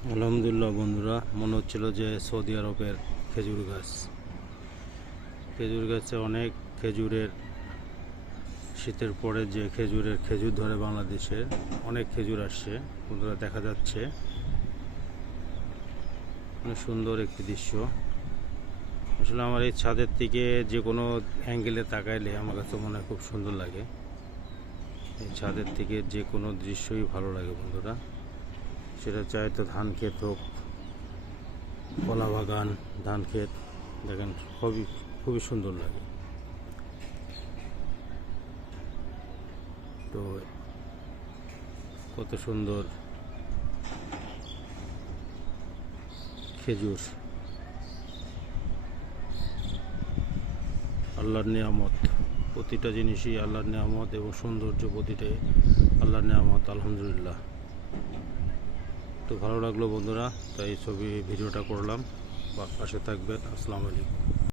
আলহামদুলিল্লাহ বন্ধুরা, মনে হচ্ছিল যে সৌদি আরবের খেজুর গাছে অনেক খেজুরের শীতের পরে যে খেজুর ধরে বাংলাদেশের অনেক খেজুর আসছে বন্ধুরা, দেখা যাচ্ছে অনেক সুন্দর একটি দৃশ্য। আসলে আমার এই ছাদের থেকে যে কোনো অ্যাঙ্গেলে তাকাইলে আমার কাছে মনে হয় খুব সুন্দর লাগে। এই ছাদের থেকে যে কোনো দৃশ্যই ভালো লাগে বন্ধুরা, সেটা চাই তো ধান ক্ষেত হোক, কলা বাগান, ধান ক্ষেত, দেখেন খুবই সুন্দর লাগে। তো কত সুন্দর খেজুর, আল্লাহর নিয়ামত। প্রতিটা জিনিসই আল্লাহর নিয়ামত এবং সৌন্দর্য প্রতিটাই আল্লাহর নিয়ামত, আলহামদুলিল্লাহ। তো ভালো লাগলো বন্ধুরা, তাই ভিডিওটা করলাম। পাশে থাকবেন। আসসালামু আলাইকুম।